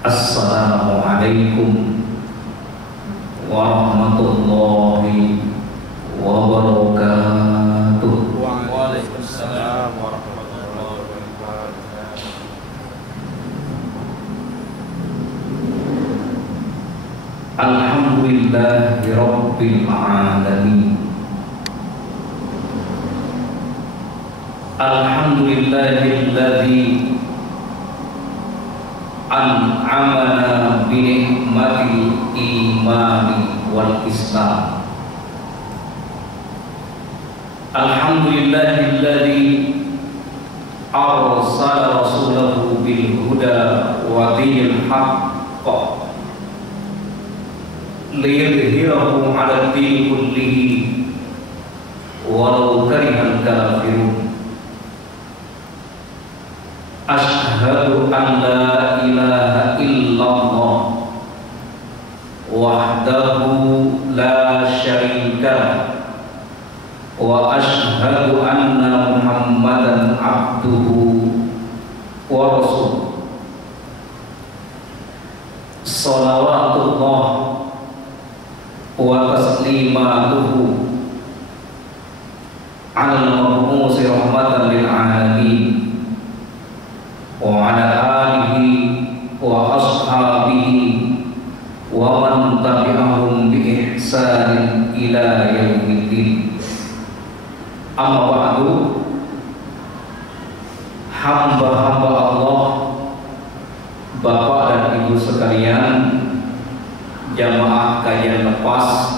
Assalamualaikum warahmatullahi wabarakatuh. Waalaikumsalam warahmatullahi wabarakatuh. Alhamdulillahi rabbil alamin. Alhamdulillahilladzi an'amana bi ni'matil imani wal islam. Alhamdulillahilladzi arsala rasulahu bil huda wa dinil haqq liyudhhirahu 'ala ad-din kullihi walau karihal kafirun. Asyhadu an la ilaha illallah wahdahu la syarika wa asyhadu anna Muhammadan abduhu wa rasuluh. Shalawatullah wa taslimatuhu ala al-mab'usi rahmatan lil alamin wa ala alihi wa ashabihi wa man tabi'ahum bi ihsanin ila yaumiddin. Amma ba'du, hamba-hamba Allah, Bapak dan Ibu sekalian, jamaah kajian lepas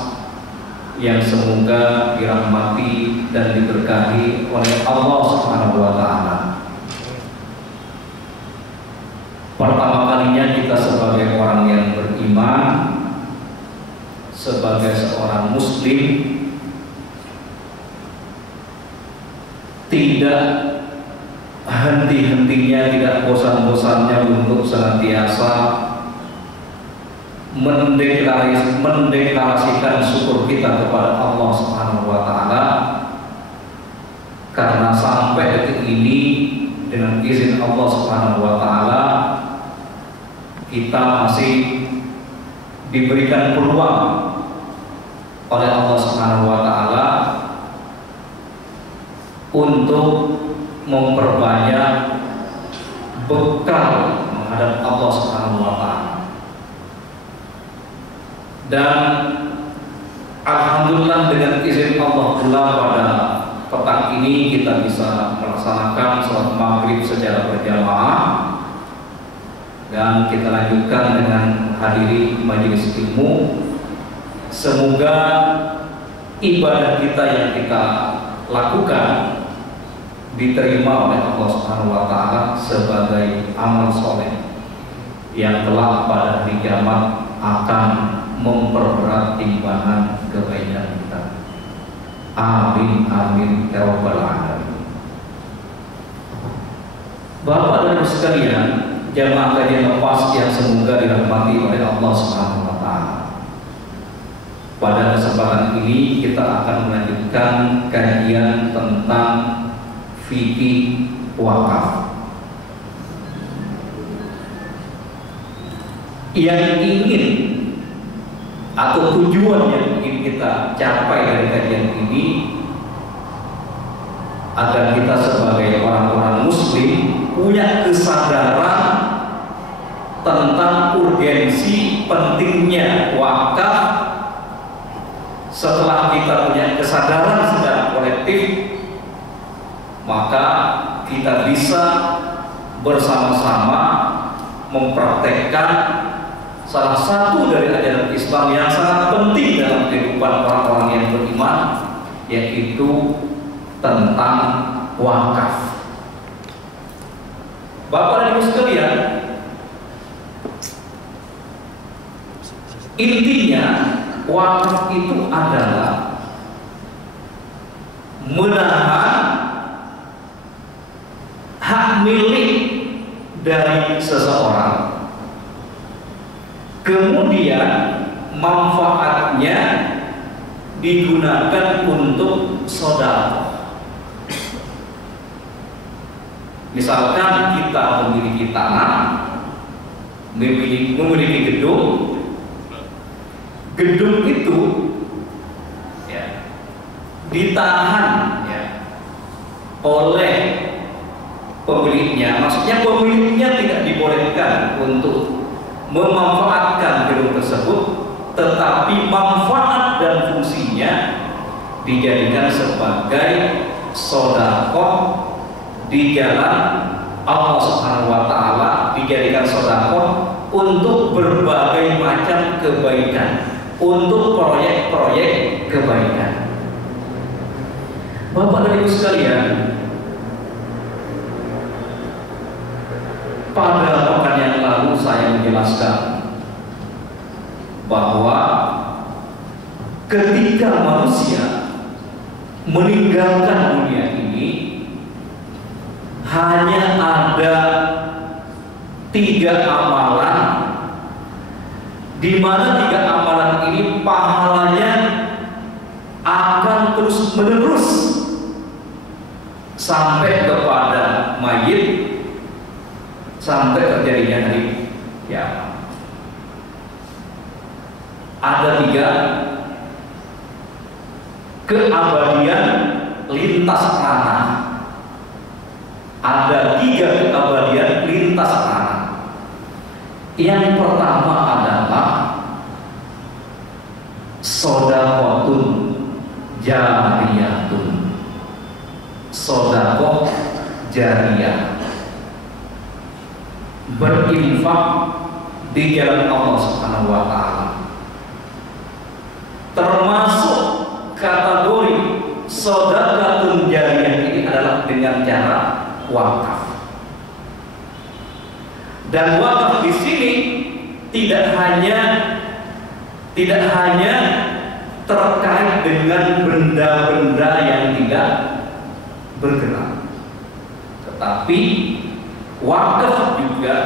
yang semoga dirahmati dan diberkahi oleh Allah Subhanahu wa taala. Pertama kalinya kita sebagai orang yang beriman, sebagai seorang muslim, tidak henti-hentinya, tidak bosan-bosannya untuk senantiasa mendeklarasikan syukur kita kepada Allah Subhanahu wa taala, karena sampai detik ini dengan izin Allah Subhanahu wa taala kita masih diberikan peluang oleh Allah Subhanahu wa taala untuk memperbanyak bekal menghadap Allah Subhanahu wa taala. Dan alhamdulillah dengan izin Allah pula pada petang ini kita bisa melaksanakan sholat maghrib secara berjamaah, dan kita lanjutkan dengan hadiri majelis ilmu. Semoga ibadah kita yang kita lakukan diterima oleh Allah Subhanahu wa taala sebagai amal soleh yang kelak pada hari kiamat akan memperberat timbangan kebaikan kita. Amin amin ya rabbal alamin. Bapak dan Ibu sekalian, jamaah kajian lepas yang semoga dirahmati oleh Allah Subhanahu wa taala. Pada kesempatan ini kita akan melanjutkan kajian tentang fikih wakaf. Yang ingin atau tujuan yang ingin kita capai dari kajian ini agar kita sebagai orang-orang muslim punya kesadaran tentang urgensi pentingnya wakaf. Setelah kita punya kesadaran secara kolektif, maka kita bisa bersama-sama mempraktekkan salah satu dari ajaran Islam yang sangat penting dalam kehidupan orang-orang yang beriman, yaitu tentang wakaf. Bapak dan Ibu sekalian, intinya wakaf itu adalah menahan hak milik dari seseorang, kemudian manfaatnya digunakan untuk sedekah. Misalkan kita memiliki tanah, memiliki gedung. Gedung itu ya, ditahan ya, oleh pemiliknya. Maksudnya pemiliknya tidak dibolehkan untuk memanfaatkan gedung tersebut, tetapi manfaat dan fungsinya dijadikan sebagai sedekah di jalan Allah Subhanahu wa Ta'ala, dijadikan sedekah untuk berbagai macam kebaikan, untuk proyek-proyek kebaikan. Bapak dan Ibu sekalian, pada pekan yang lalu saya menjelaskan bahwa ketika manusia meninggalkan dunia ini, hanya ada 3 amalan, di mana 3 amalan ini pahalanya akan terus menerus sampai kepada mayit, sampai terjadinya hari kiamat. Ada 3 keabadian lintas ranah. Ada 3 keabadian lintas ranah. Yang pertama adalah sedekahun jariyatun. Sedekah jariyah, berinfak di jalan Allah Subhanahu wa Ta'ala. Termasuk kategori sedekahun jariyah ini adalah dengan cara wakaf. Dan wakaf di sini tidak hanya terkait dengan benda-benda yang tidak bergerak, tetapi wakaf juga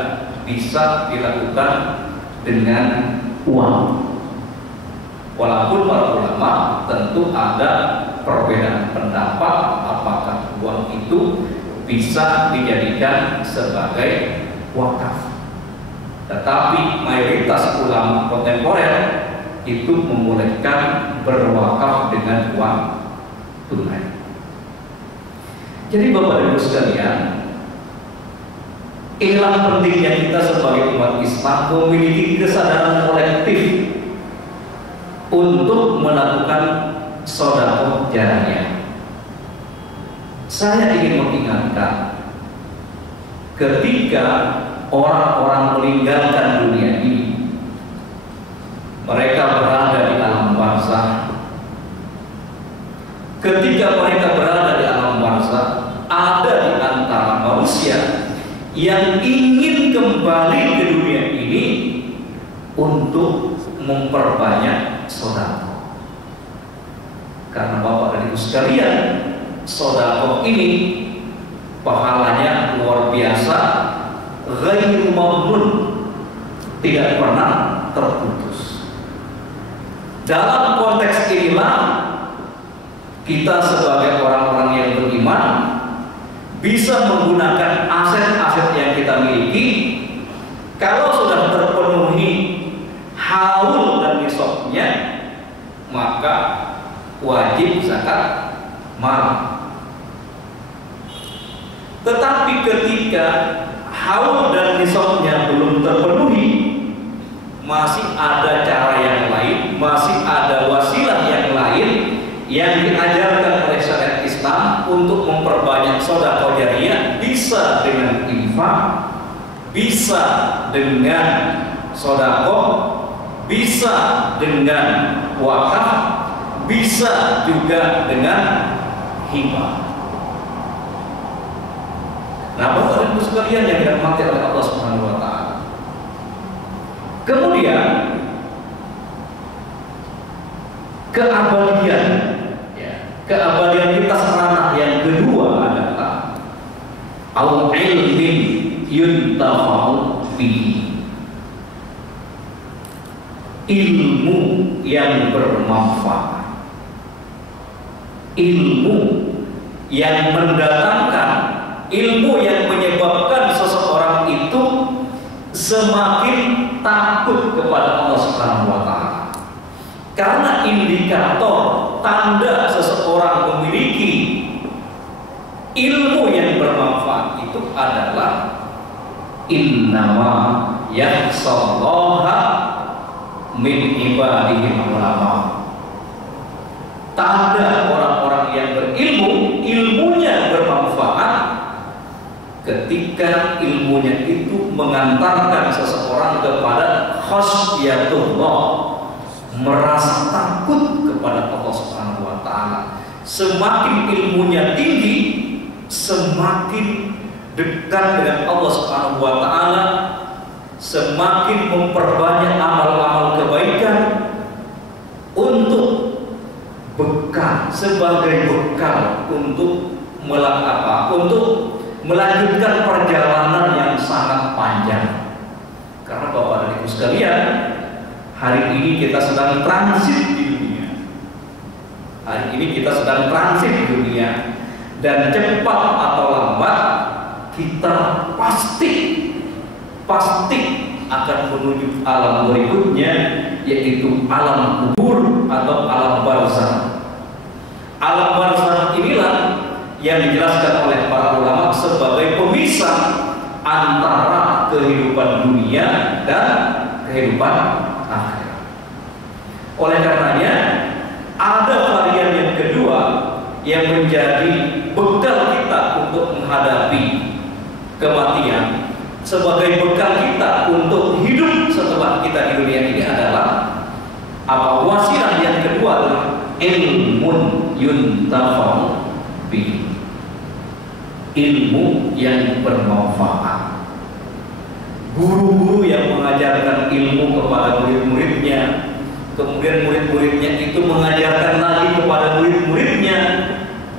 bisa dilakukan dengan uang. Walaupun para ulama tentu ada perbedaan pendapat apakah uang itu bisa dijadikan sebagai wakaf. Tetapi mayoritas ulama kontemporer itu membolehkan berwakaf dengan uang tunai. Jadi Bapak dan Ibu sekalian, inilah pentingnya kita sebagai umat Islam memiliki kesadaran kolektif untuk melakukan sedekah jariyah. Saya ingin mengingatkan, ketika orang-orang meninggalkan dunia ini, mereka berada di alam barzakh. Ketika mereka berada di alam barzakh, ada di antara manusia yang ingin kembali ke dunia ini untuk memperbanyak sedekah. Karena Bapak dan Ibu sekalian, sedekah ini pahalanya luar biasa, ghairu mamnun, tidak pernah terputus. Dalam konteks inilah kita sebagai orang-orang yang beriman bisa menggunakan aset-aset yang kita miliki. Kalau sudah terpenuhi haul dan nisabnya, maka wajib zakat mal. Tetapi ketika haul dan nisabnya belum terpenuhi, masih ada cara yang lain, masih ada wasilah yang lain yang diajarkan oleh syariat Islam untuk memperbanyak sedekah jariyah. Bisa dengan infak, bisa dengan sedekah, bisa dengan wakaf, bisa juga dengan hibah. Nah, Bapak dan Ibu sekalian yang dirahmati oleh Allah Subhanahu wa Ta'ala, kemudian keabadian, keabadian lintas ranah yang kedua adalah au ilmin yuntafa'u bihi, ilmu yang bermanfaat, ilmu yang mendatangkan, ilmu yang menyebabkan seseorang itu semakin takut kepada Allah Subhanahu wa taala. Karena indikator tanda seseorang memiliki ilmu yang bermanfaat itu adalah innama yakhshallaha min ibadihi ulama. Tanda orang-orang yang berilmu, ilmunya bermanfaat ketika ilmunya itu mengantarkan seseorang kepada khasyatullah, merasa takut kepada Allah Subhanahu wa taala. Semakin ilmunya tinggi, semakin dekat dengan Allah Subhanahu wa taala, semakin memperbanyak amal-amal kebaikan untuk bekal, sebagai bekal untuk untuk melanjutkan perjalanan yang sangat panjang. Karena Bapak dan Ibu sekalian, hari ini kita sedang transit di dunia. Hari ini kita sedang transit di dunia, dan cepat atau lambat kita pasti akan menuju alam berikutnya, yaitu alam kubur atau alam barzakh. Alam barzakh inilah yang dijelaskan oleh para ulama sebagai pemisah antara kehidupan dunia dan kehidupan akhirat. Oleh karenanya, ada varian yang kedua yang menjadi bekal kita untuk menghadapi kematian, sebagai bekal kita untuk hidup setelah kita di dunia ini adalah apa? Wasilah yang kedua adalah ilmun yuntafa'u bihi, ilmu yang bermanfaat. Guru-guru yang mengajarkan ilmu kepada murid-muridnya, kemudian murid-muridnya itu mengajarkan lagi kepada murid-muridnya,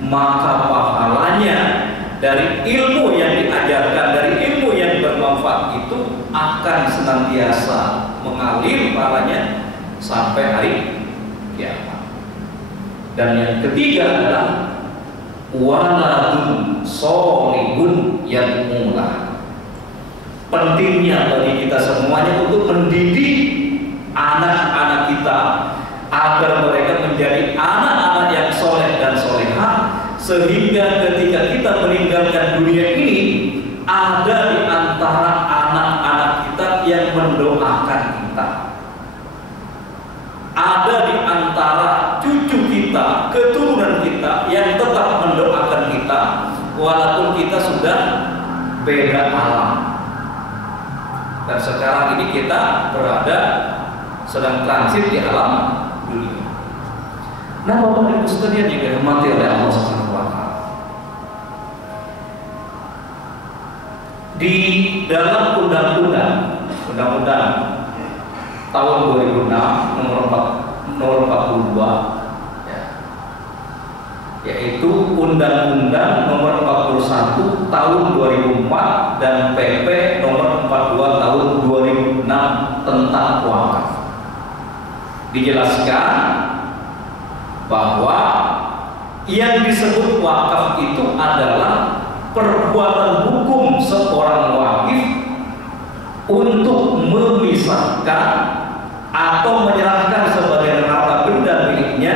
maka pahalanya dari ilmu yang diajarkan, dari ilmu yang bermanfaat itu akan senantiasa mengalir pahalanya sampai hari kiamat. Dan yang ketiga adalah waladun sholihun yad'ulah. Pentingnya bagi kita semuanya untuk mendidik anak-anak kita agar mereka menjadi anak-anak yang soleh dan solehah, sehingga ketika kita meninggalkan dunia ini, ada di antara anak-anak kita yang mendoakan kita, ada di antara cucu kita, keturunan kita yang tetap mendoakan kita walaupun kita sudah beda alam. Dan sekarang ini kita berada sedang transit di alam dunia. Nah, Bapak dan Ibu sekalian yang dirahmati oleh Allah Subhanahu wa taala, di dalam undang-undang tahun 2006 nomor 42 ya, yaitu Undang-Undang nomor 41 tahun 2004 dan PP nomor 42 tahun 2006 tentang wakaf, dijelaskan bahwa yang disebut wakaf itu adalah perbuatan hukum seorang wakif untuk memisahkan atau menyerahkan sebagian harta benda miliknya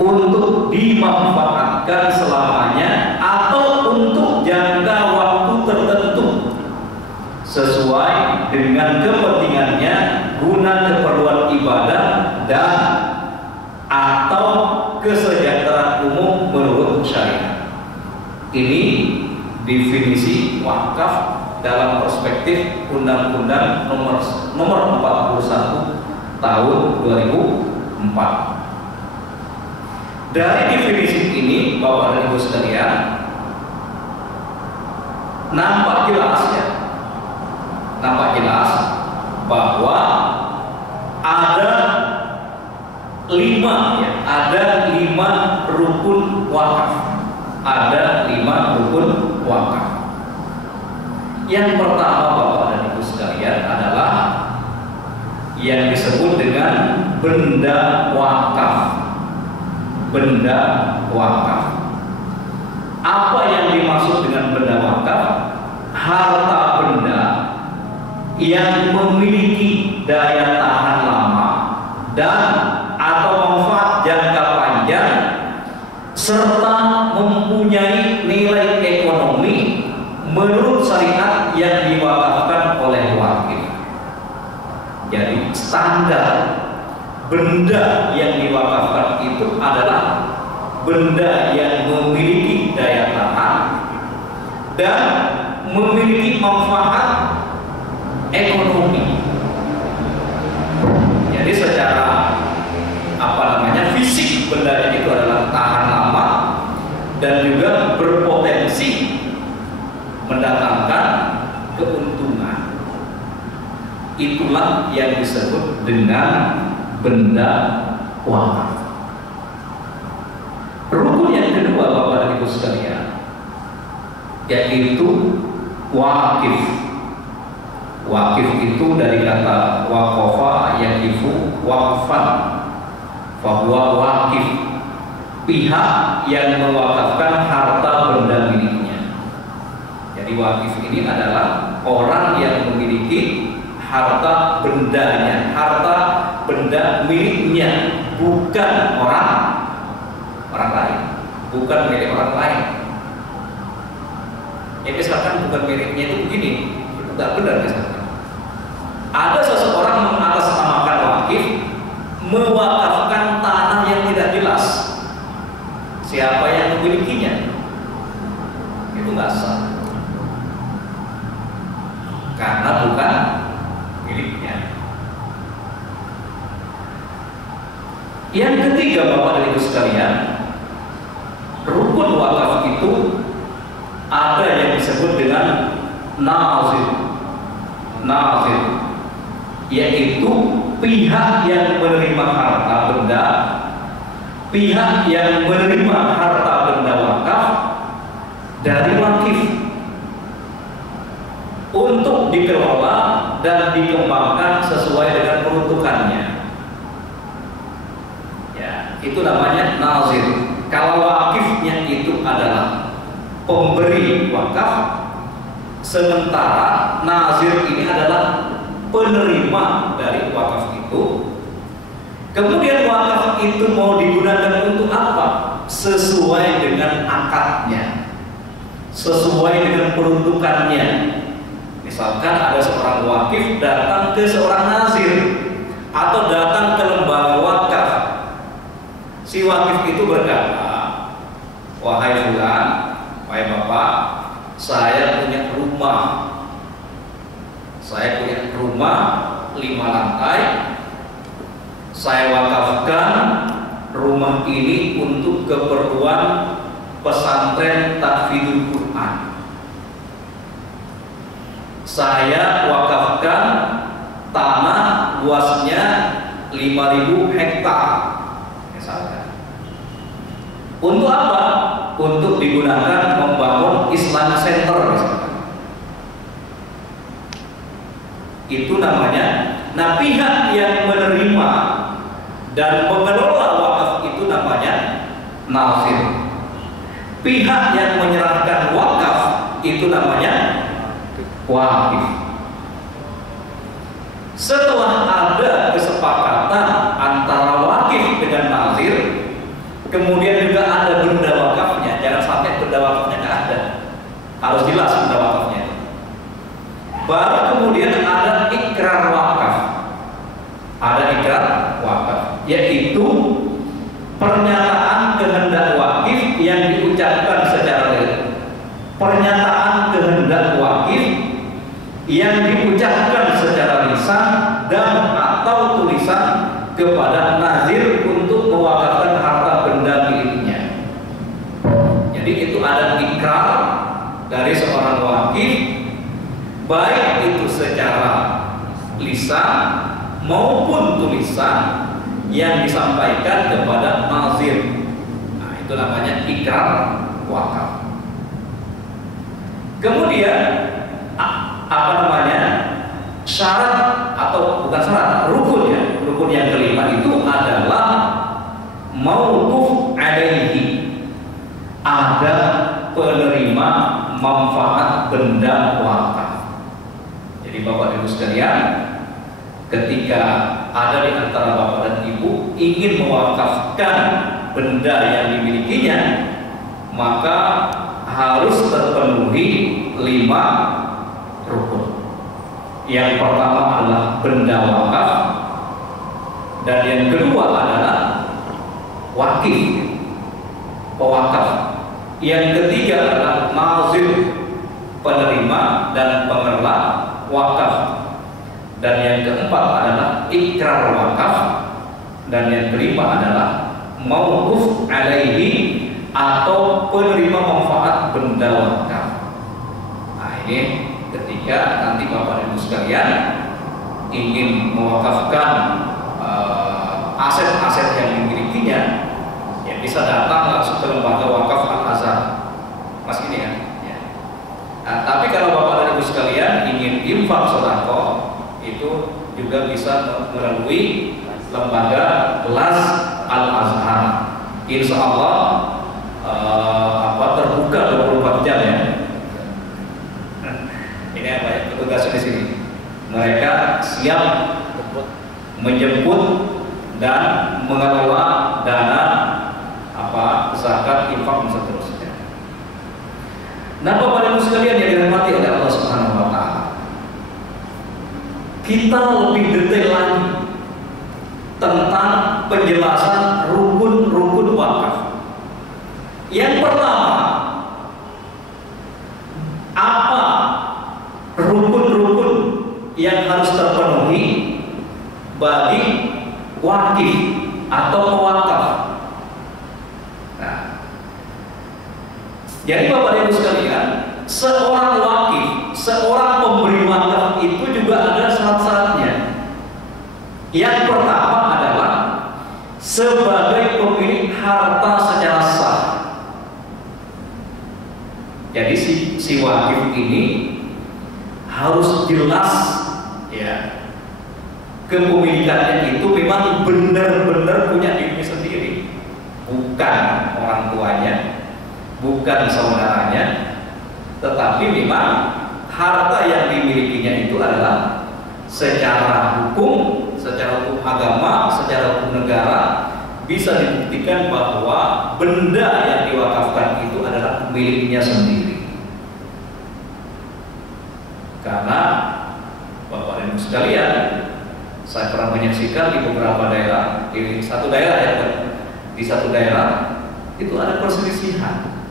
untuk dimanfaatkan selamanya atau untuk jangka waktu tertentu sesuai dengan kepentingannya guna keperluan ibadah dan atau kesejahteraan umum menurut syariat. Ini definisi wakaf dalam perspektif Undang-Undang nomor 41 tahun 2004. Dari definisi ini, Bapak dan Ibu sekalian, nampak jelas bahwa ada 5 rukun wakaf. Ada 5 rukun wakaf. Yang pertama, Bapak dan Ibu sekalian, adalah yang disebut dengan benda wakaf. Benda wakaf. Apa yang dimaksud dengan benda wakaf? Harta benda yang memiliki daya tahan lama dan atau manfaat jangka panjang serta mempunyai nilai ekonomi menurut syariat yang diwakafkan oleh wakif. Jadi standar benda yang diwakafkan itu adalah benda yang memiliki daya tahan dan memiliki manfaat ekonomi. Jadi secara fisik benda itu adalah tahan lama dan juga berpotensi mendatangkan keuntungan. Itulah yang disebut dengan benda wakaf. Rukun yang kedua Bapak dan Ibu sekalian, yaitu wakif. Wakif itu dari kata waqafa yaqifu waqfan, bahwa wakif pihak yang mewakafkan harta benda miliknya. Jadi wakif ini adalah orang yang memiliki harta bendanya, harta benda miliknya, bukan orang lain, bukan milik orang lain. Ya misalkan bukan miliknya itu begini, itu tidak benar misalkan. Ada seseorang mengatasnamakan wakif, mewakafkan tanah yang tidak jelas siapa yang memilikinya, itu nggak sah karena bukan miliknya. Yang ketiga Bapak dan Ibu sekalian, rukun wakaf itu ada yang disebut dengan nazir, yaitu pihak yang menerima harta benda, pihak yang menerima harta benda wakaf dari wakif untuk dikelola dan dikembangkan sesuai dengan peruntukannya. Ya, itu namanya nazir. Kalau wakifnya itu adalah pemberi wakaf, sementara nazir ini adalah penerima dari wakaf itu. Kemudian wakaf itu mau digunakan untuk apa? Sesuai dengan akadnya, sesuai dengan peruntukannya. Misalkan ada seorang wakif datang ke seorang nazir atau datang ke lembaga wakaf. Si wakif itu berkata, wahai fulan, wahai bapak, saya punya rumah 5 lantai. Saya wakafkan rumah ini untuk keperluan pesantren tahfidzul Quran. Saya wakafkan tanah luasnya 5.000 hektar misalkan. Untuk apa? Untuk digunakan membangun Islamic Center misalkan. Itu namanya. Nah, pihak yang menerima dan mengelola wakaf itu namanya nazir. Pihak yang menyerahkan wakaf itu namanya wakif. Setelah ada kesepakatan antara wakif dengan nazir, kemudian juga ada benda wakafnya. Jangan sampai benda wakafnya nggak ada, harus jelas benda wakafnya. Baru kemudian ada ikrar wakaf. Ada ikrar wakaf, yaitu pernyataan kehendak wakif yang diucapkan secara lisan. Pernyataan kehendak wakif yang diucapkan secara lisan dan atau tulisan kepada nazir untuk mewakafkan harta benda miliknya. Jadi itu ada ikrar dari seorang wakif, baik itu secara lisan maupun tulisan yang disampaikan kepada nazir. Nah, itu namanya ikrar wakaf. Kemudian syarat atau bukan syarat, rukun yang kelima itu adalah mauquf alaihi, ada penerima manfaat benda wakaf. Jadi Bapak Ibu sekalian, ketika ada di antara bapak dan ibu ingin mewakafkan benda yang dimilikinya, maka harus terpenuhi 5 rukun. Yang pertama adalah benda wakaf, dan yang kedua adalah wakif, pewakaf. Yang ketiga adalah nazir, penerima dan pengelola wakaf. Dan yang keempat adalah ikrar wakaf, dan yang kelima adalah mauquf alaihi, atau penerima manfaat benda wakaf. Nah, ini ketika nanti bapak ibu sekalian ingin mewakafkan aset-aset yang dimilikinya, ya bisa datang langsung ke lembaga wakaf Al-Azhar, mas ini ya. Nah, tapi kalau bapak dan ibu sekalian ingin infak sedekah, itu juga bisa melalui lembaga Las Al-Azhar. Insya Allah terbuka 24 jam ya. Ini apa ya, petugas di sini. Mereka siap menjemput dan mengelola dana zakat, infak dan seterusnya. Nah, bapak ibu sekalian yang dirahmati oleh Allah Subhanahu wa taala, kita lebih detail lagi tentang penjelasan rukun-rukun wakaf. Yang pertama, apa rukun-rukun yang harus terpenuhi bagi wakif atau pewakaf? Nah, jadi bapak ibu sekalian, seorang wakif, seorang pemberi wakaf itu juga ada syarat-syaratnya. Yang pertama adalah sebagai pemilik harta secara sah. Jadi si wakif ini harus jelas ya, kepemilikannya itu memang benar-benar punya diri sendiri, bukan orang tuanya, bukan saudaranya, tetapi memang harta yang dimilikinya itu adalah secara hukum agama, secara hukum negara bisa dibuktikan bahwa benda yang diwakafkan itu adalah miliknya sendiri. Karena bapak dan ibu sekalian, saya pernah menyaksikan di beberapa daerah, di satu daerah itu ada perselisihan.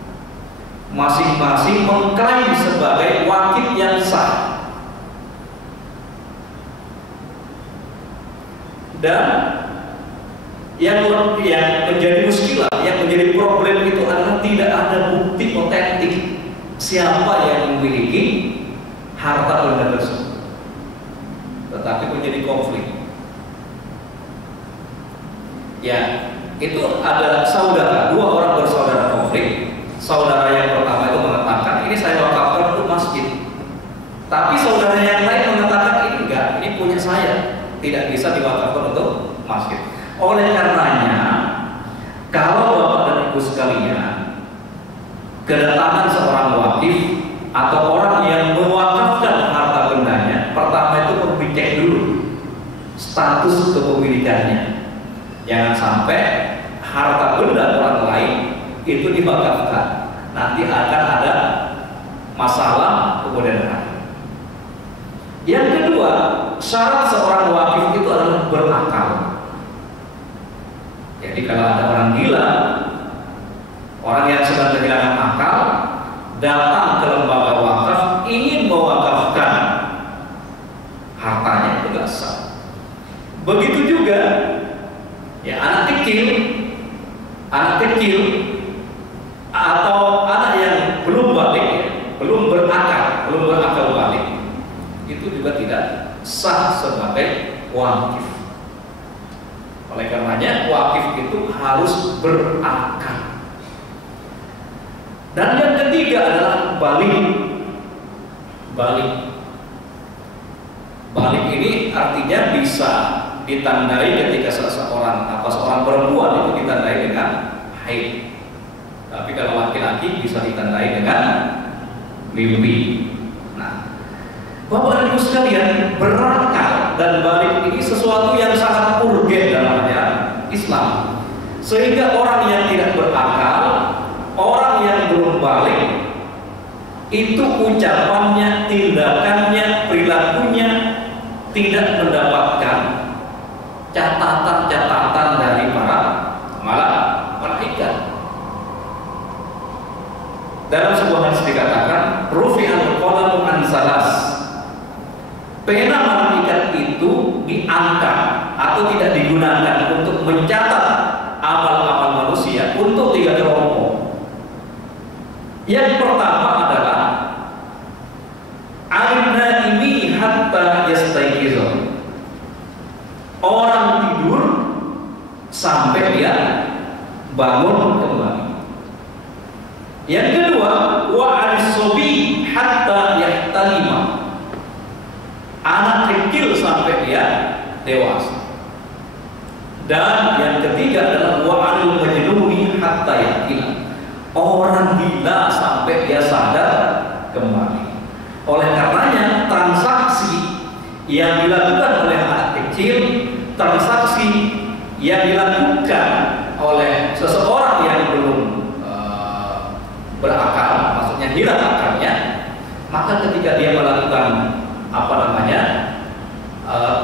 Masing-masing mengklaim sebagai wakif yang sah. Dan yang menjadi muskilah, yang menjadi problem itu adalah tidak ada bukti otentik siapa yang memiliki harta benda tersebut, tetapi menjadi konflik. Ya, itu ada saudara, 2 orang bersaudara konflik. Saudara yang pertama itu mengatakan ini saya wakafkan untuk masjid, tapi saudara yang lain mengatakan ini enggak, ini punya saya, tidak bisa diwakafkan untuk masjid. Oleh karenanya, kalau bapak dan ibu sekalian kedatangan seorang wakif atau orang yang mewakafkan harta bendanya, pertama itu perlu dicek dulu status kepemilikannya. Jangan sampai harta benda orang lain itu diwakafkan, nanti akan ada masalah kemudian hari. Yang kedua, syarat seorang wakif itu adalah berakal. Jadi kalau ada orang gila, orang yang sedang kehilangan akal, datang ke lembaga wakaf ingin mewakafkan hartanya, itu nggak sah. Begitu juga ya anak kecil atau anak yang belum balik, belum berakal balik, itu juga tidak sah sebagai wakif. Oleh karenanya wakif itu harus berakal. Dan yang ketiga adalah balik ini artinya bisa ditandai ketika seorang perempuan itu ditandai dengan haid. Tapi kalau laki-laki bisa ditandai dengan mimpi. Nah, bapak dan ibu sekalian, berakal dan balik ini sesuatu yang sangat urgen dalam ajaran Islam. Sehingga orang yang tidak berakal, orang yang belum balik, itu ucapannya, tindakannya, perilakunya tidak mendapatkan catatan-catatan dari para malaikat. Dalam sebuah hadis dikatakan, rufi'al qalamu an salas. Pena malaikat itu diangkat atau tidak digunakan untuk mencatat amal-amal manusia untuk 3 kelompok. Yang pertama adalah an-naimi hatta yastayqiz. Orang tidur sampai dia bangun kembali. Yang kedua, wa an-sobi hatta yahtalima. Anak kecil sampai dia dewasa. Dan yang ketiga adalah wa al-majnuni hatta yaqila. Orang gila sampai dia sadar kembali. Oleh karenanya transaksi yang dilakukan oleh anak kecil, transaksi yang dilakukan oleh seseorang yang belum berakal, maksudnya hilang akalnya, maka ketika dia melakukan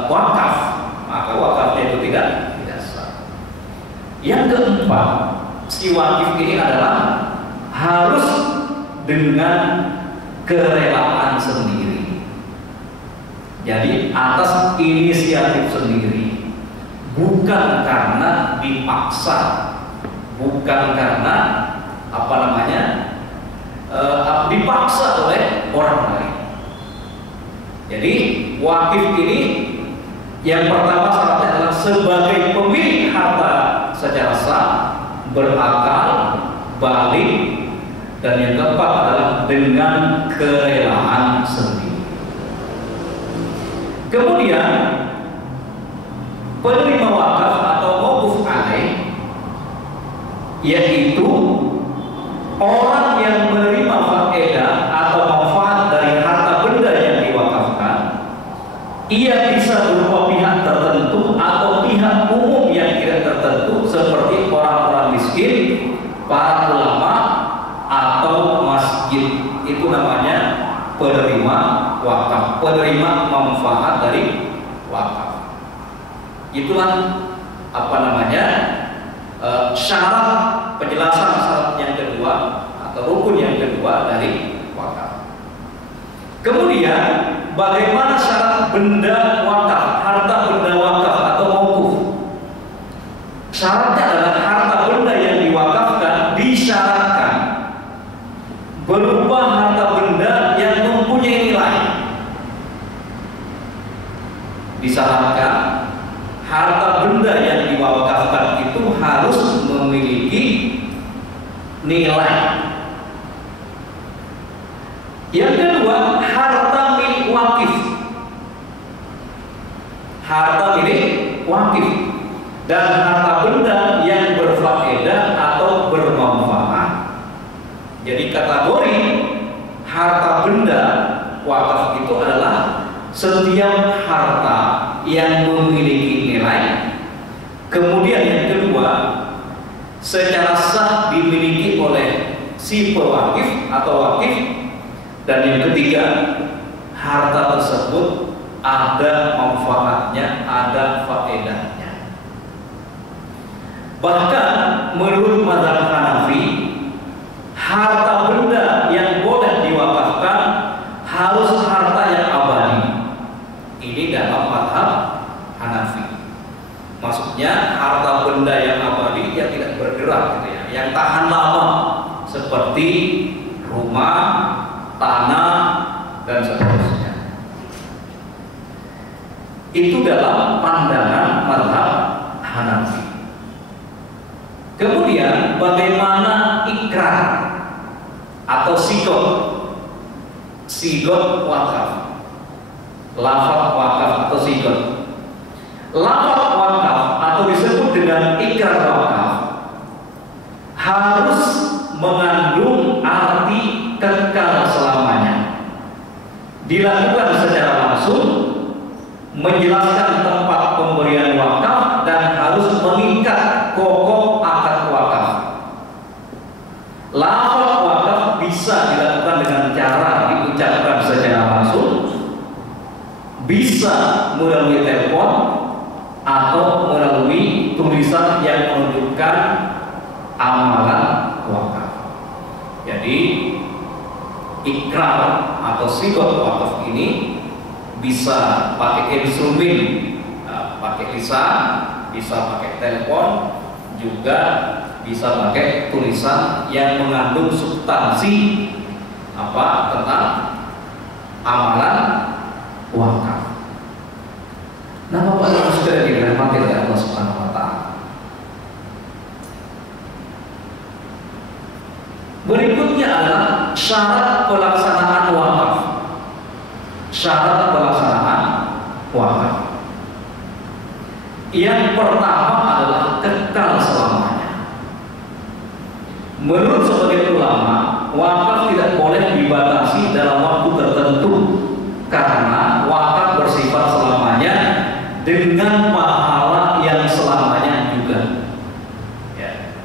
wakaf, maka wakafnya itu tidak sah. Yang keempat, si wakif ini adalah harus dengan kerelaan sendiri. Jadi atas inisiatif sendiri, bukan karena dipaksa, bukan karena dipaksa oleh orang lain. Jadi wakif ini yang pertama syaratnya adalah sebagai pemilik harta secara sah, berakal, balik, dan yang keempat adalah dengan kerelaan sendiri. Kemudian penerima wakaf atau mauquf alaih, yaitu orang yang menerima faedah atau manfaat dari harta benda yang diwakafkan. Ia bisa berupa pihak tertentu atau pihak umum yang tidak tertentu, seperti orang-orang miskin, para ulama, atau masjid. Itu namanya penerima wakaf, penerima manfaat dari wakaf. Itulah syarat, penjelasan syarat yang kedua atau rukun yang kedua dari wakaf. Kemudian bagaimana syarat benda wakaf, harta benda wakaf atau mauquf? Syaratnya adalah harta benda yang diwakafkan disyaratkan berupa harta benda yang mempunyai nilai. Disyaratkan harta benda yang diwakafkan itu harus memiliki nilai. Yang kedua, harta milik wakif. Harta milik wakif dan harta benda yang berfaedah atau bermanfaat. Jadi kategori harta benda wakaf itu adalah setiap harta yang memiliki nilai. Kemudian yang kedua, secara sah dimiliki oleh si pewakif atau wakif. Dan yang ketiga, harta tersebut ada manfaatnya, ada faedahnya. Bahkan menurut mazhab Hanafi, harta benda yang boleh diwakafkan harus harta yang abadi. Ini dalam mazhab Hanafi. Maksudnya harta benda yang abadi yang tidak bergerak, gitu ya, yang tahan lama, seperti rumah, tanah, dan seterusnya. Itu dalam pandangan mazhab Hanafi. Kemudian bagaimana ikrar atau sigot wakaf, lafaz wakaf atau sigot. Lafaz wakaf atau disebut dengan ikrar wakaf harus mengandung arti kekal selamanya, dilakukan secara langsung menjelaskan tempat pemberian wakaf dan harus mengikat kokoh akad wakaf. Lafaz wakaf bisa dilakukan dengan cara diucapkan secara langsung, bisa melalui telepon atau melalui tulisan yang menunjukkan amalan wakaf. Jadi ikrar atau sigot wakaf ini bisa pakai instrumen, pakai lisan, bisa pakai telepon, juga bisa pakai tulisan yang mengandung substansi tentang amalan wakaf. Nah, Bapak Ibu sekalian dirahmati oleh Allah Subhanahu wa taala. Berikutnya adalah syarat pelaksanaan wakaf. Syarat pelaksanaan wakaf. Yang pertama adalah kekal selamanya. Menurut sebagian ulama, wakaf tidak boleh dibatasi dalam waktu tertentu karena wakaf bersifat selamanya dengan pahala yang selamanya juga. Ya.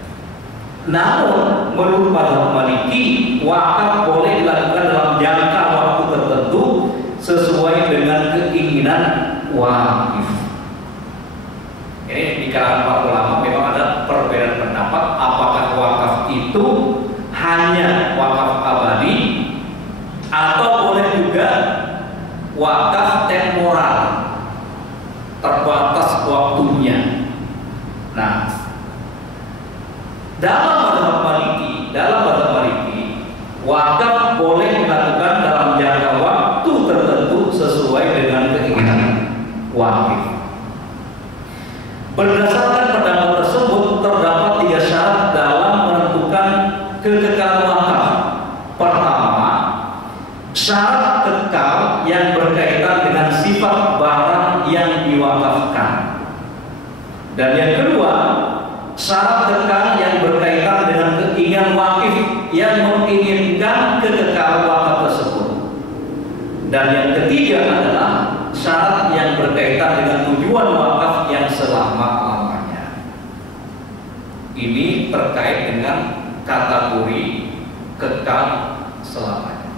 Namun menurut mazhab Maliki, wakaf boleh dilakukan dalam jangka waktu tertentu sesuai dengan keinginan wakif. Ini di kalangan para ulama memang ada perbedaan pendapat apakah wakaf itu hanya wakaf abadi atau boleh juga wakaf temporal, terbatas waktunya. Nah, dalam mazhab Maliki, wakaf boleh dilakukan dalam jangka waktu tertentu sesuai dengan keinginan wakif. Berdasarkan pendapat tersebut, terdapat 3 syarat dalam menentukan kekekalan wakaf. Pertama, syarat kekal yang berkaitan dengan sifat barang yang diwakafkan. Dan yang kedua, syarat kekal yang berkaitan dengan keinginan wakif yang menginginkan kekekalan wakaf tersebut. Dan yang ketiga adalah syarat yang berkaitan dengan tujuan wakaf yang selama-lamanya. Ini terkait dengan kategori kekal selamanya.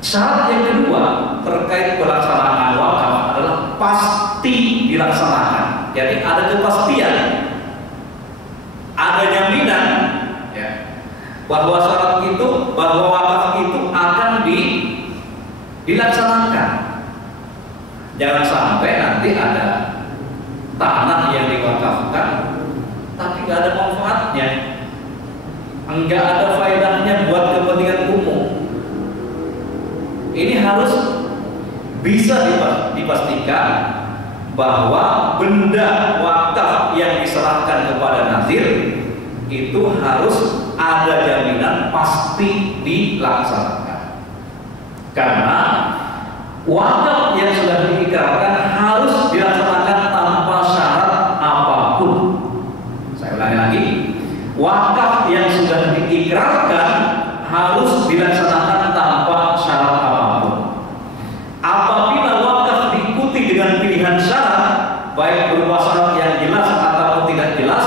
Syarat yang kedua terkait pelaksanaan wakaf adalah pasti dilaksanakan. Jadi ada kepastian, ada jaminan ya, bahwa wakaf itu akan dilaksanakan. Jangan sampai nanti ada tanah yang diwakafkan tapi nggak ada manfaatnya, nggak ada faedahnya buat kepentingan umum. Ini harus bisa dipastikan bahwa benda wakaf yang diserahkan kepada nazir itu harus ada jaminan pasti dilaksanakan. Karena wakaf yang sudah diikrarkan harus dilaksanakan tanpa syarat apapun. Saya ulangi lagi, wakaf yang sudah diikrarkan harus dilaksanakan tanpa syarat apapun. Apabila wakaf diikuti dengan pilihan syarat, baik berupa syarat yang jelas ataupun tidak jelas,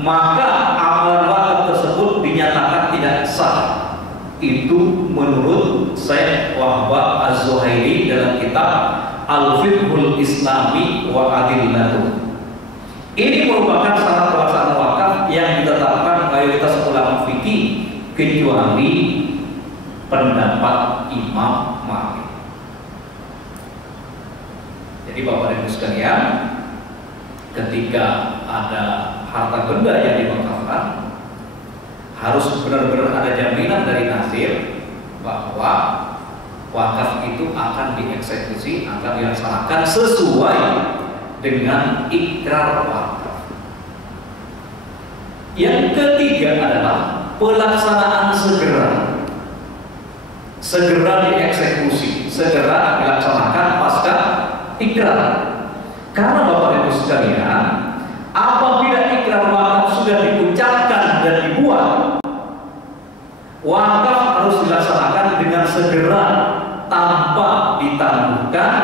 maka amalan wakaf tersebut dinyatakan tidak sah. Itu menurut Syekh Wahbah Az-Zuhairi dalam kitab Al-Fiqhul Islami wa Adillatuh. Ini merupakan syarat pelaksanaan wakaf yang ditetapkan mayoritas ulama fikih kecuali pendapat Imam Malik. Jadi Bapak dan Ibu sekalian, ketika ada harta benda yang diwakafkan, harus benar-benar ada jaminan dari nazir bahwa wakaf itu akan dieksekusi, akan dilaksanakan sesuai dengan ikrar wakaf. Yang ketiga adalah pelaksanaan segera dieksekusi, segera dilaksanakan pasca ikrar. Karena Bapak Ibu sekalian, apabila ikrar wakaf sudah diucapkan dan dibuat, wakaf harus dilaksanakan dengan segera tanpa ditangguhkan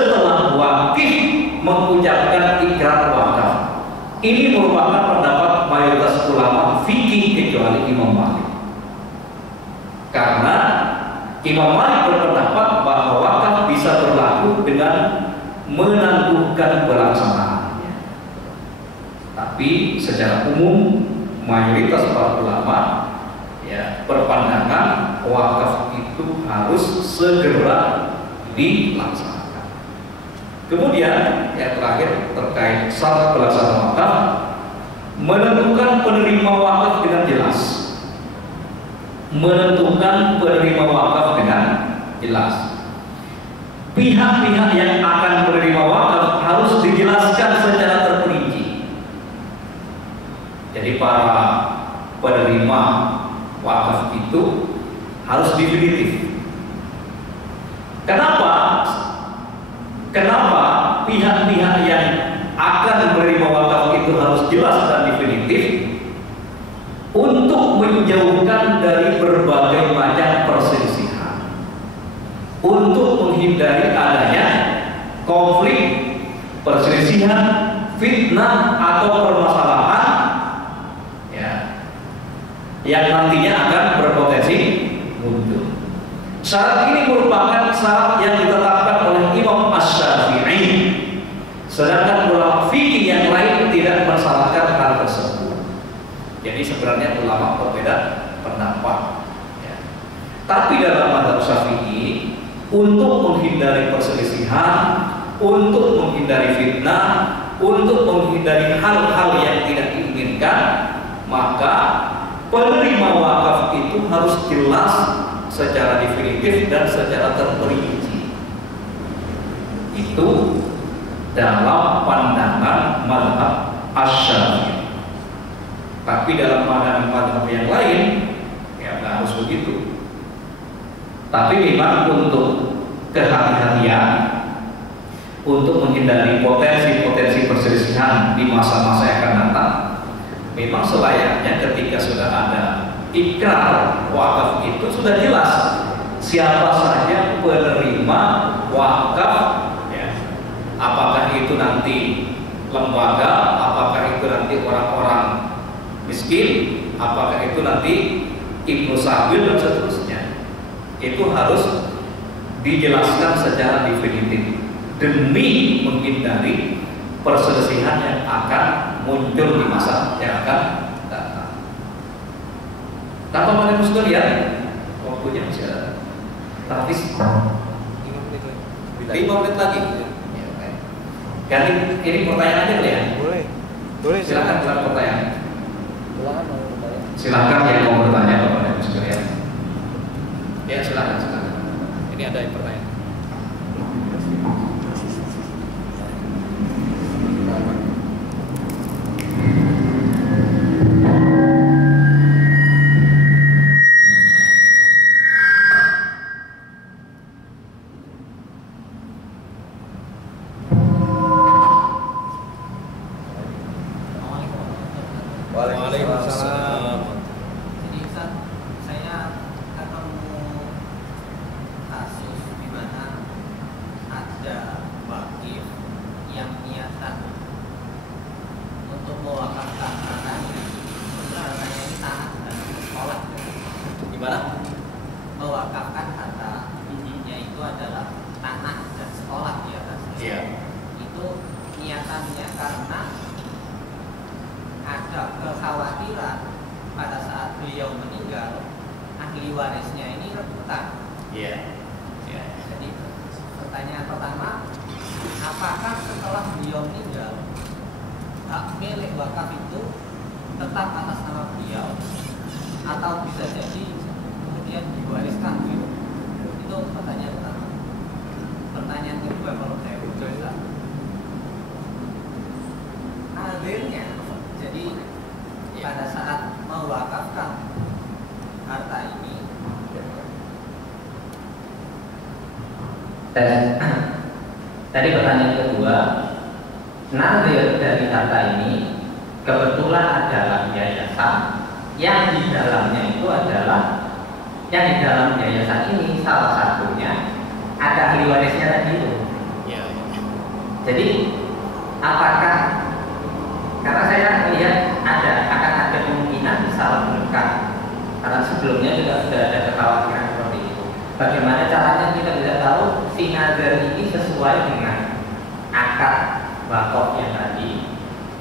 setelah wakif mengucapkan ikrar wakaf. Ini merupakan pendapat mayoritas ulama fikih kecuali Imam Malik. Karena Imam Malik berpendapat bahwa wakaf bisa berlaku dengan menangguhkan pelaksanaannya. Tapi secara umum mayoritas para ulama ya berpandangan wakaf itu harus segera dilaksanakan. Kemudian yang terakhir terkait syarat pelaksanaan wakaf, menentukan penerima wakaf dengan jelas. Menentukan penerima wakaf dengan jelas. Pihak-pihak yang akan menerima wakaf harus dijelaskan secara terperinci. Jadi para penerima wakaf itu harus definitif. Kenapa? Kenapa pihak-pihak yang akan menerima wakaf itu harus jelas dan definitif? Untuk menjauhkan dari berbagai macam perselisihan, untuk menghindari adanya konflik, perselisihan, fitnah atau permasalahan ya, yang nantinya akan berpotensi muncul. Syarat ini merupakan syarat yang ditetapkan oleh Imam Asy-Syafi'i, sedangkan ulama fikih yang lain tidak mensyaratkan hal tersebut. Jadi sebenarnya ulama berbeda pendapat ya. Tapi dalam mazhab Syafi'i, untuk menghindari perselisihan, untuk menghindari fitnah, untuk menghindari hal-hal yang tidak diinginkan, maka penerima wakaf itu harus jelas secara definitif dan secara terperinci. Itu dalam pandangan mazhab Asy-Syafi'i. Tapi dalam pandangan yang lain ya nggak harus begitu. Tapi memang untuk kehati-hatian, untuk menghindari potensi-potensi perselisihan di masa-masa yang akan datang, memang selayaknya ketika sudah ada ikrar wakaf itu sudah jelas siapa saja penerima wakaf ya. Apakah itu nanti lembaga, apakah itu nanti orang-orang miskin, apakah itu nanti ibnu sabil dan seterusnya. Itu harus dijelaskan secara definitif demi menghindari perselisihan yang akan muncul di masa yang akan datang. Tanpa pada sekalian, waktunya masih ada. Habis 5 menit lagi. Ganti ini pertanyaan aja kali ya. Boleh. Silakan pertanyaan. Silakan yang mau bertanya kepada Ibu sekalian. Ya silakan. Ini ada yang pertanyaan. Waalaikumsalam. Jadi Ustaz, saya ketemu kasus di mana ada wakif yang niatan untuk mewakafkan tanah. Sebenarnya ini tanah dan sekolah. Gimana? Mewakafkan harta, yaitu adalah tanah dan sekolah di atasnya. Iya. Itu niatannya karena ada kekhawatiran pada saat beliau meninggal ahli warisnya ini rebutan. Iya. Jadi pertanyaan pertama, apakah setelah beliau meninggal hak milik wakaf itu tetap atas nama beliau atau bisa jadi kemudian diwariskan gitu? Itu pertanyaan pertama. Pertanyaan kedua kalau saya ucapkan, alirnya. Jadi pada saat mewakafkan harta ini, tadi pertanyaan kedua, nadir dari harta ini kebetulan adalah yayasan yang di dalamnya itu adalah yang di dalam yayasan ini salah satunya ada ahli warisnya tadi itu. Jadi apakah, karena saya melihat akan ada kemungkinan salah menekan, karena sebelumnya juga sudah ada kekhawatiran seperti itu. Bagaimana caranya kita bisa tahu si nazar ini sesuai dengan akad wakaf yang tadi.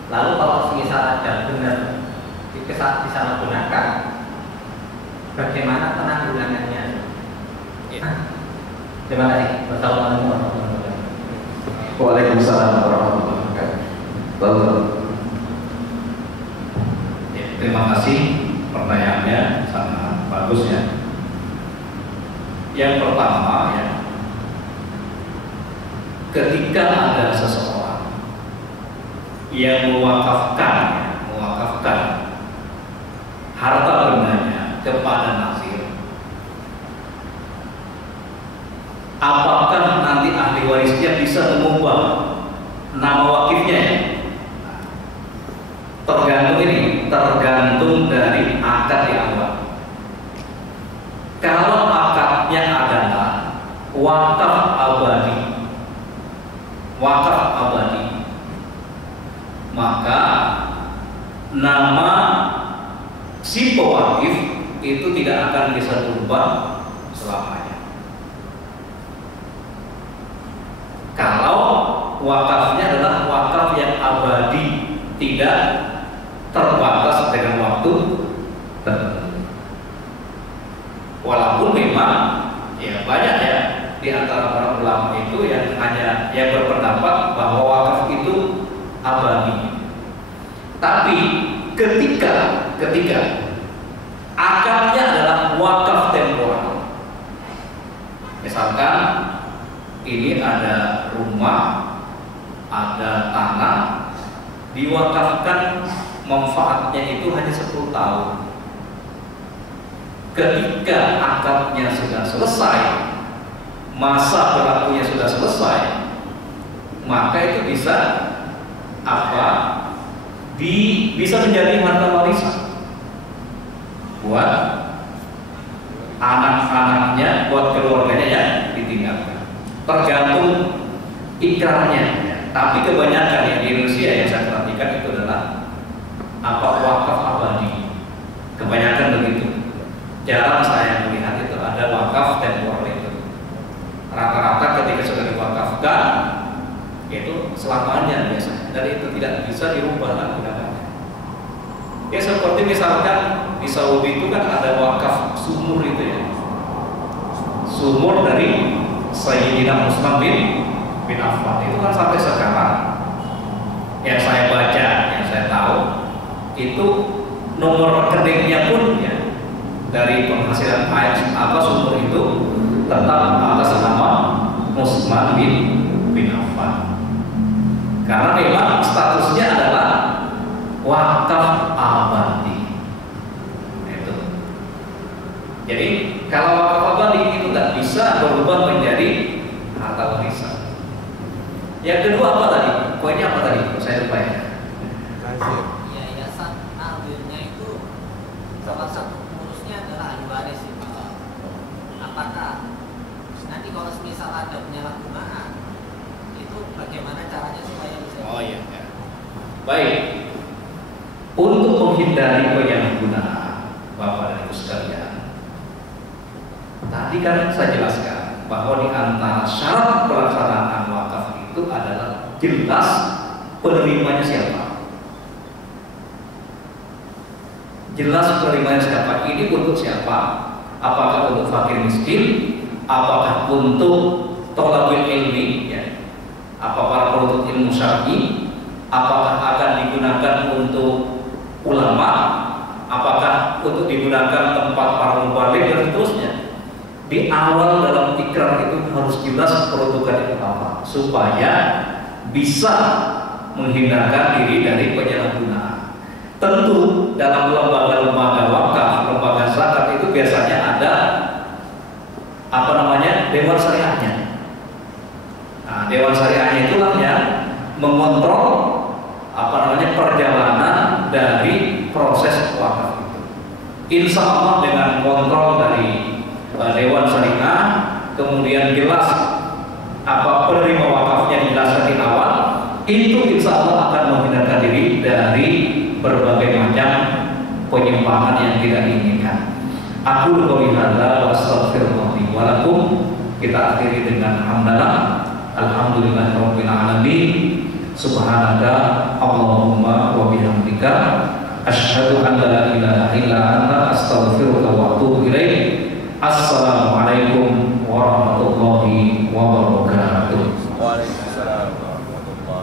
Lalu kalau misal ada benar disalahgunakan, bagaimana penanggulangannya? Ya. Terima kasih. Wassalamualaikum warahmatullahi wabarakatuh. Waalaikumsalam warahmatullahi wabarakatuh. Ya, terima kasih, pertanyaannya sangat bagus ya. Yang pertama ya, ketika ada seseorang yang mewakafkan harta bendanya kepada nazir, apakah nanti ahli warisnya bisa mengubah nama wakifnya? Tergantung dari akad di awal. Kalau akadnya adalah wakaf abadi, maka nama si pewakif itu tidak akan bisa berubah selamanya. Kalau wakafnya adalah wakaf yang abadi, tidak terbatas dengan waktu tertentu. Walaupun memang ya banyak ya di antara para ulama itu yang hanya yang berpendapat bahwa wakaf itu abadi. Tapi ketika akadnya adalah wakaf temporal, misalkan ini ada rumah, ada tanah, diwakafkan manfaatnya itu hanya 10 tahun. Ketika akadnya sudah selesai, masa berlakunya sudah selesai, maka itu bisa bisa menjadi harta warisan buat anak-anaknya, buat keluarganya yang ditinggalkan. Tergantung ikrarnya. Tapi kebanyakan yang di Indonesia yang saya perhatikan itu adalah wakaf abadi. Kebanyakan begitu. Jarang saya melihat itu ada wakaf temporal itu. Rata-rata ketika sudah diwakafkan itu selamanya biasanya, dan itu tidak bisa dirubah gunakannya. Ya seperti misalkan di Saudi itu kan ada wakaf sumur itu ya, sumur dari Sayyidina Utsman bin Affan itu kan sampai sekarang yang saya baca, yang saya tahu itu nomor rekeningnya pun ya dari penghasilan air sumur itu tetap atas nama Utsman bin Affan. Karena memang statusnya adalah wakaf abadi. Itu. Jadi kalau wakaf abadi itu tidak bisa berubah menjadi harta warisan. Yang kedua apa tadi? Poinnya apa tadi? Saya lupa ya. Yayasan nazirnya itu salah satu pengurusnya adalah ahli waris. Apakah nanti kalau misal ada penyalahgunaan, itu bagaimana caranya supaya bisa? Oh iya. Baik. Untuk menghindari penyalahgunaan, Bapak dan Ibu sekalian, tadi kan saya jelaskan bahwa di antara syarat pelaksanaan wakaf itu adalah jelas penerimanya siapa. Jelas penerimanya siapa. Ini untuk siapa? Apakah untuk fakir miskin? Apakah untuk thalabul ilmi? Ya. Apa para penuntut ilmu syar'i? Apakah akan digunakan untuk ulama? Apakah untuk digunakan tempat para mubalik dan seterusnya? Di awal dalam ikrar itu harus jelas peruntukan itu apa, supaya bisa menghindarkan diri dari penyalahgunaan. Tentu dalam lembaga-lembaga wakaf, lembaga zakat itu biasanya ada dewan syariahnya. Nah, dewan syariahnya itulah yang mengontrol perjalanan dari proses wakaf itu. Insya Allah dengan kontrol dari dewan syariah, kemudian jelas penerima wakafnya dijelaskan di awal, itu insya Allah akan menghindarkan diri dari berbagai macam penyimpangan yang tidak diinginkan. Aku qouli hadza wa astaghfirullah li wa lakum. Kita akhiri dengan hamdalah. Alhamdulillahirabbil alamin. Subhanaka Allahumma wa bihamdika asyhadu an la ilaha illa anta astaghfiruka wa atubu ilaik. Assalamualaikum warahmatullahi wabarakatuh.